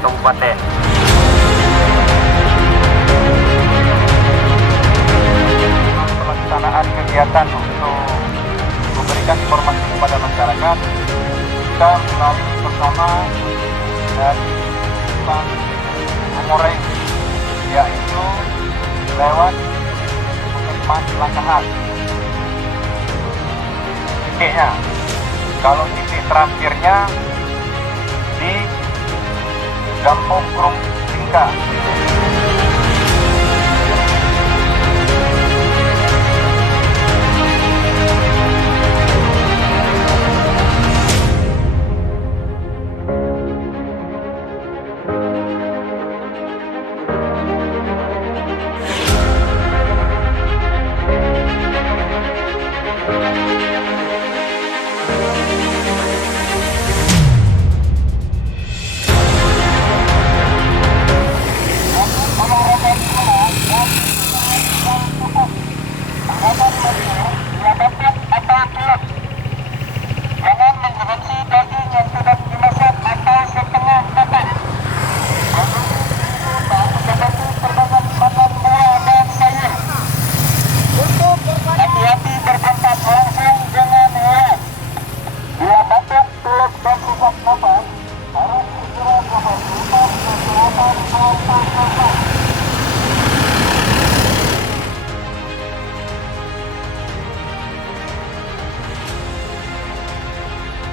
kabupaten. Pelaksanaan kegiatan untuk memberikan informasi kepada masyarakat, kita melalui bersama dari Bank Umureng, yaitu lewat Puskesmas Langkahan. Titiknya, kalau titik terakhirnya di Kampung Kurung Tingka.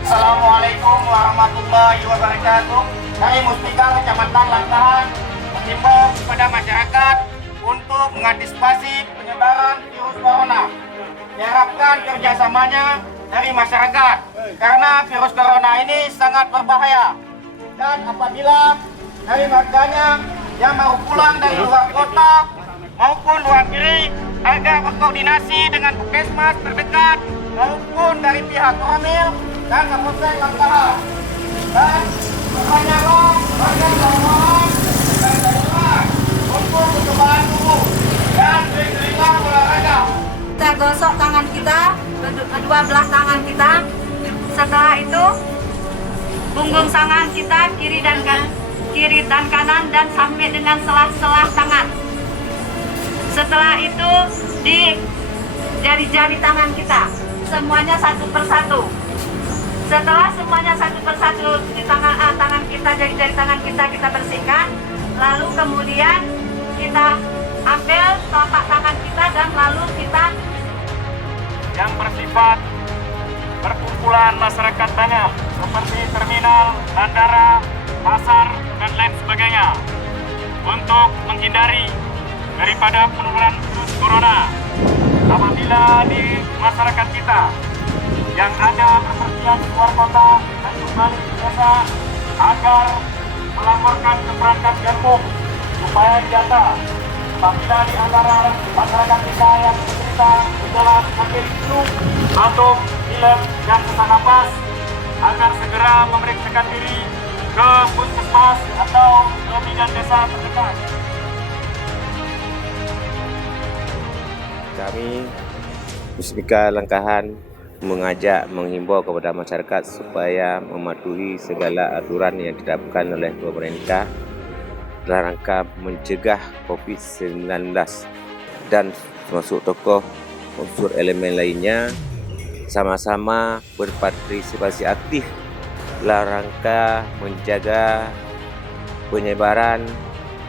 Assalamualaikum warahmatullahi wabarakatuh. Dari Muspika Kecamatan Langkahan menghimbau kepada masyarakat untuk mengantisipasi penyebaran virus corona. Diharapkan kerjasamanya dari masyarakat karena virus corona ini sangat berbahaya. Dan apabila dari warganya yang mau pulang dari luar kota maupun luar negeri agar berkoordinasi dengan puskesmas terdekat maupun dari pihak Koramil dan Kapolsek Langkahan. Dan banyaklah warga Langkahan dan daerah untuk percobaan tubuh dan sering-seringlah olahraga. Kita gosok tangan kita, kedua belah tangan kita. Setelah itu punggung tangan kita kiri dan kanan dan sampai dengan selah-selah tangan. Setelah itu di jari-jari tangan kita semuanya satu persatu. Setelah semuanya satu persatu di tangan kita, jari-jari tangan kita bersihkan, lalu kemudian kita ambil telapak tangan kita dan lalu kita yang bersifat perkumpulan masyarakat banyak seperti terminal, bandara, pasar, dan lain sebagainya untuk menghindari daripada penularan virus corona. Apabila di masyarakat kita yang ada bepergian keluar kota dan kembali ke desa agar melaporkan ke perangkat Garbuk supaya didata. Apabila di antara masyarakat kita yang menderita gejala sakit flu, batuk, pilek, dan sesak napas agar segera memeriksakan diri ke puskesmas atau ke bidan desa terdekat. Kami Muspika Langkahan menghimbau kepada masyarakat supaya mematuhi segala aturan yang ditetapkan oleh pemerintah dalam rangka mencegah COVID-19 dan termasuk tokoh unsur elemen lainnya sama-sama berpartisipasi aktif dalam rangka menjaga penyebaran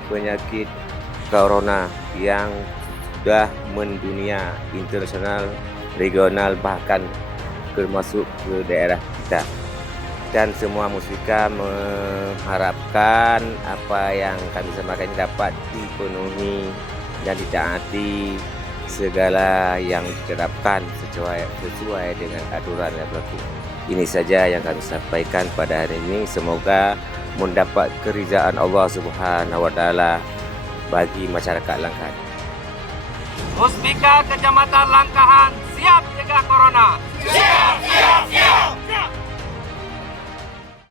penyakit corona yang sudah mendunia internasional, regional, bahkan termasuk ke daerah kita. Dan semua Muspika mengharapkan apa yang kami sampaikan dapat dipenuhi dan ditaati segala yang diterapkan sesuai dengan aturan yang berlaku. Ini saja yang kami sampaikan pada hari ini. Semoga mendapat keridhaan Allah Subhanahu wa taala bagi masyarakat Langkahan. Muspika Kecamatan Langkahan siap cegah corona. Siap, siap, siap.